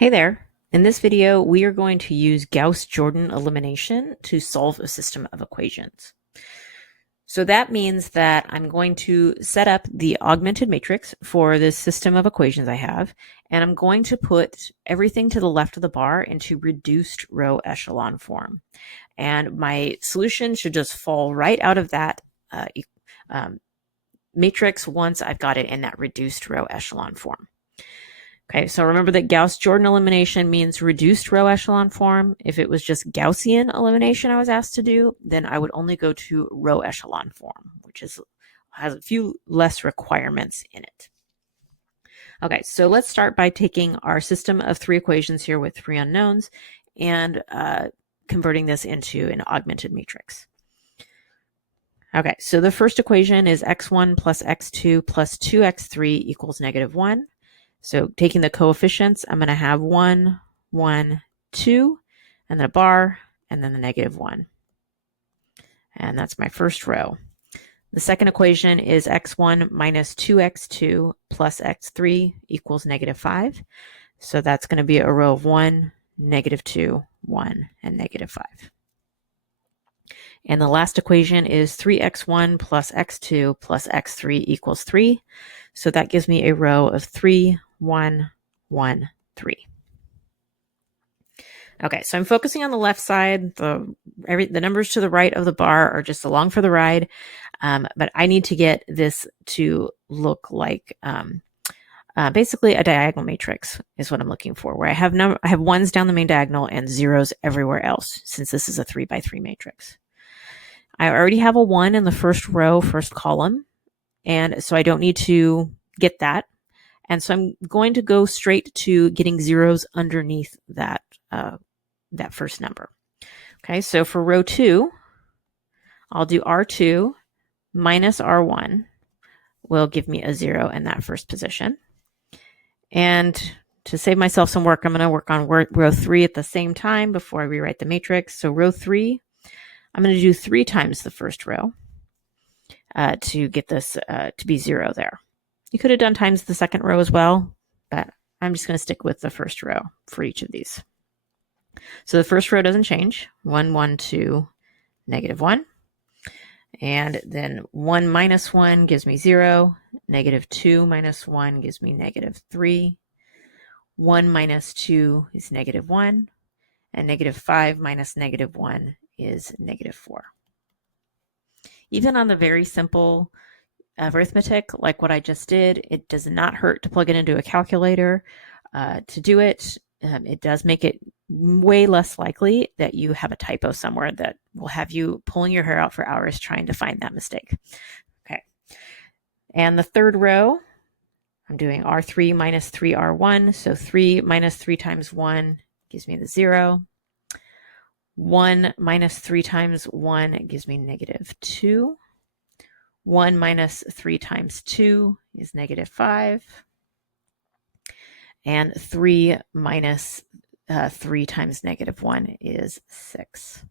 Hey there. In this video, we are going to use Gauss-Jordan elimination to solve a system of equations. So that means that I'm going to set up the augmented matrix for this system of equations I have, and I'm going to put everything to the left of the bar into reduced row echelon form. And my solution should just fall right out of that matrix once I've got it in that reduced row echelon form. Okay, so remember that Gauss-Jordan elimination means reduced row echelon form. If it was just Gaussian elimination I was asked to do, then I would only go to row echelon form, which has a few less requirements in it. Okay, so let's start by taking our system of three equations here with three unknowns and converting this into an augmented matrix. Okay, so the first equation is x1 plus x2 plus 2x3 equals -1. So taking the coefficients, I'm going to have 1, 1, 2, and then a bar, and then the -1. And that's my first row. The second equation is x1 minus 2x2 plus x3 equals -5. So that's going to be a row of 1, -2, 1, and -5. And the last equation is 3x1 plus x2 plus x3 equals 3. So that gives me a row of 3, 1, 1, 3. Okay, so I'm focusing on the left side. The numbers to the right of the bar are just along for the ride, but I need to get this to look like basically a diagonal matrix is what I'm looking for, where I have ones down the main diagonal and zeros everywhere else, since this is a 3 by 3 matrix. I already have a 1 in the first row, first column, and so I don't need to get that. And so I'm going to go straight to getting zeros underneath that, that first number. Okay, so for row 2, I'll do R2 minus R1 will give me a 0 in that first position. And to save myself some work, I'm going to work on row 3 at the same time before I rewrite the matrix. So row 3, I'm going to do 3 times the first row to get this to be 0 there. You could have done times the second row as well, but I'm just going to stick with the first row for each of these. So the first row doesn't change. 1, 1, 2, -1. And then 1 minus 1 gives me 0. -2 minus 1 gives me -3. 1 minus 2 is -1. And -5 minus -1 is -4. Even on the very simple arithmetic, like what I just did, it does not hurt to plug it into a calculator to do it. It does make it way less likely that you have a typo somewhere that will have you pulling your hair out for hours trying to find that mistake. Okay. And the third row, I'm doing R3 minus 3R1. So 3 minus 3 times 1 gives me the 0. 1 minus 3 times 1 gives me -2. 1 minus 3 times 2 is -5. And 3 minus 3 times -1 is 6.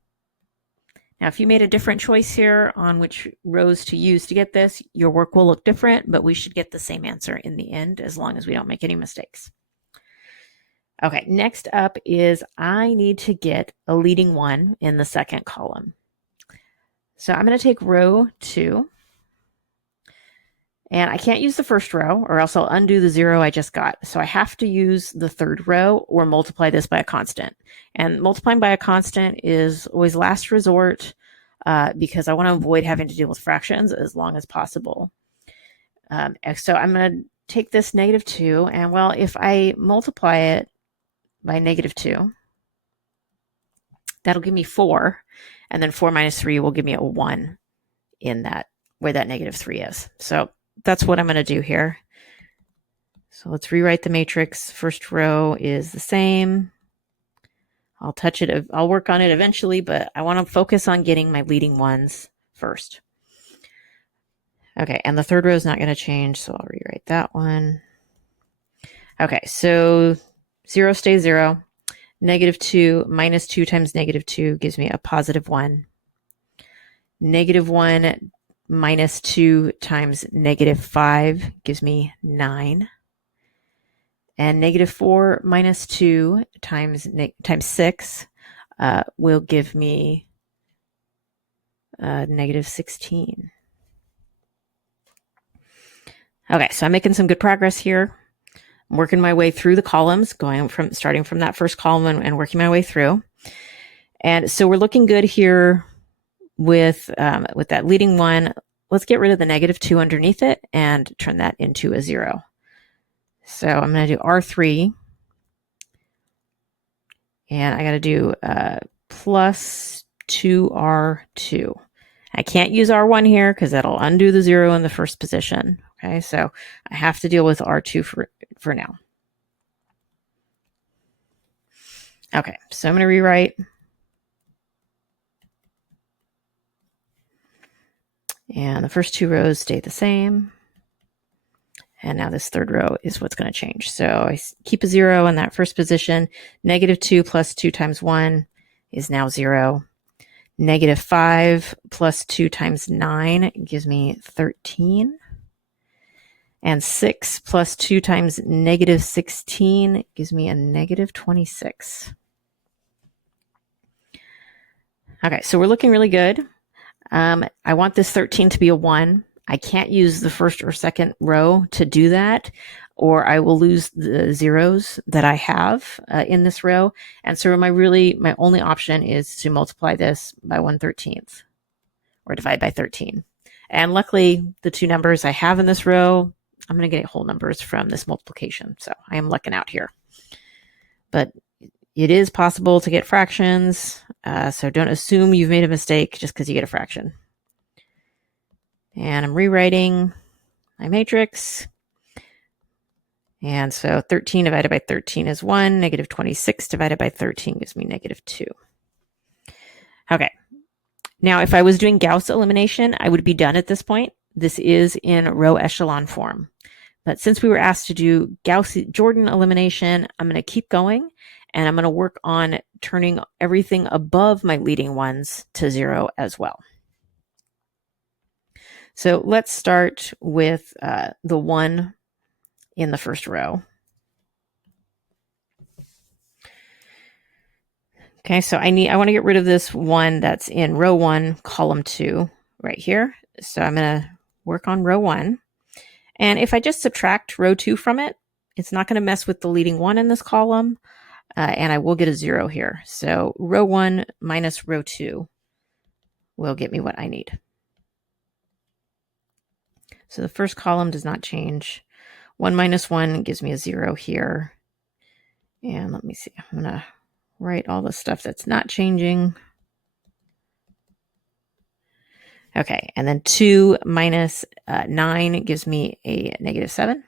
Now, if you made a different choice here on which rows to use to get this, your work will look different, but we should get the same answer in the end as long as we don't make any mistakes. Okay, next up is I need to get a leading one in the second column. So I'm going to take row 2. And I can't use the first row or else I'll undo the 0 I just got. So I have to use the third row or multiply this by a constant. And multiplying by a constant is always last resort because I want to avoid having to deal with fractions as long as possible. So I'm going to take this -2, and well, if I multiply it by -2, that'll give me 4, and then 4 minus 3 will give me a 1 in that, where that -3 is. So that's what I'm going to do here. So let's rewrite the matrix. First row is the same. I'll touch it. I'll work on it eventually, but I want to focus on getting my leading ones first. Okay, and the third row is not going to change, so I'll rewrite that one. Okay, so 0 stays 0. -2 minus 2 times -2 gives me a +1. -1 minus 2 times -5 gives me 9. And negative 4 minus 2 times 6 will give me negative 16. Okay, so I'm making some good progress here. I'm working my way through the columns, starting from that first column and working my way through. And so we're looking good here with that leading one. Let's get rid of the negative 2 underneath it and turn that into a 0. So I'm going to do R3. And I got to do plus 2R2. I can't use R1 here because that'll undo the 0 in the first position. Okay, so I have to deal with R2 for now. Okay, so I'm going to rewrite. And the first 2 rows stay the same. And now this third row is what's going to change. So I keep a 0 in that first position. Negative 2 plus 2 times 1 is now 0. Negative 5 plus 2 times 9 gives me 13. And 6 plus 2 times negative 16 gives me a negative 26. Okay, so we're looking really good. I want this 13 to be a 1. I can't use the first or second row to do that, or I will lose the zeros that I have in this row. And so my only option is to multiply this by 1/13 or divide by 13. And luckily, the 2 numbers I have in this row, I'm going to get whole numbers from this multiplication. So I am lucking out here. But it is possible to get fractions, so don't assume you've made a mistake just because you get a fraction. And I'm rewriting my matrix. And so 13 divided by 13 is 1. Negative 26 divided by 13 gives me negative 2. Okay. Now, if I was doing Gauss elimination, I would be done at this point. This is in row echelon form. But since we were asked to do Gauss-Jordan elimination, I'm going to keep going. And I'm going to work on turning everything above my leading ones to 0 as well. So let's start with the 1 in the first row. Okay, so I want to get rid of this 1 that's in row 1, column 2, right here. So I'm going to work on row 1. And if I just subtract row 2 from it, it's not going to mess with the leading 1 in this column. And I will get a 0 here. So row 1 minus row 2 will get me what I need. So the first column does not change. 1 minus 1 gives me a 0 here. And let me see. I'm going to write all the stuff that's not changing. Okay, and then 2 minus 9 gives me a negative 7.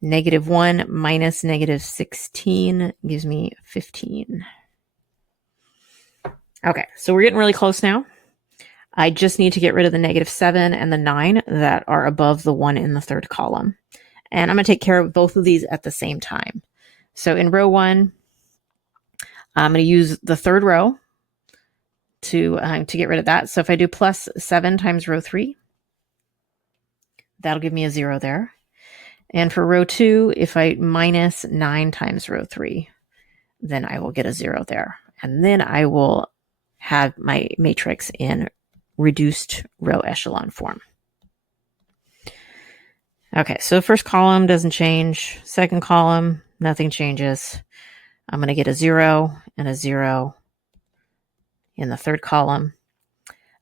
Negative 1 minus negative 16 gives me 15. Okay, so we're getting really close now. I just need to get rid of the negative 7 and the 9 that are above the 1 in the third column. And I'm going to take care of both of these at the same time. So in row 1, I'm going to use the third row to get rid of that. So if I do plus 7 times row 3, that'll give me a 0 there. And for row 2, if I minus 9 times row 3, then I will get a 0 there. And then I will have my matrix in reduced row echelon form. Okay, so the first column doesn't change. Second column, nothing changes. I'm going to get a 0 and a 0 in the third column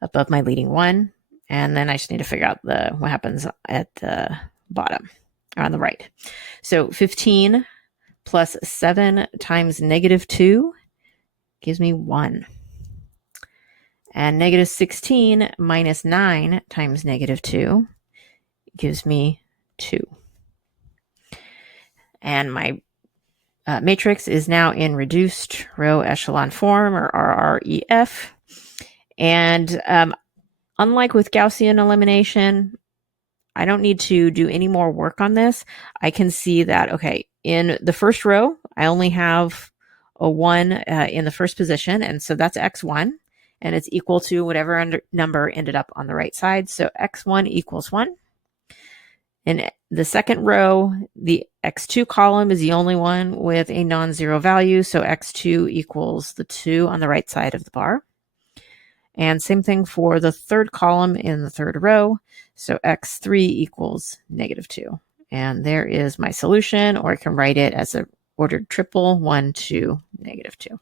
above my leading 1. And then I just need to figure out what happens at the bottom, or on the right. So 15 plus 7 times negative 2 gives me 1. And negative 16 minus 9 times negative 2 gives me 2. And my matrix is now in reduced row echelon form, or RREF. And unlike with Gaussian elimination, I don't need to do any more work on this. I can see that, okay, in the first row, I only have a 1 in the first position, and so that's x1, and it's equal to whatever number ended up on the right side. So x1 equals 1. In the second row, the x2 column is the only one with a non-zero value, so x2 equals the 2 on the right side of the bar. And same thing for the third column in the third row, so x3 equals -2. And there is my solution, or I can write it as an ordered triple, 1, 2, -2.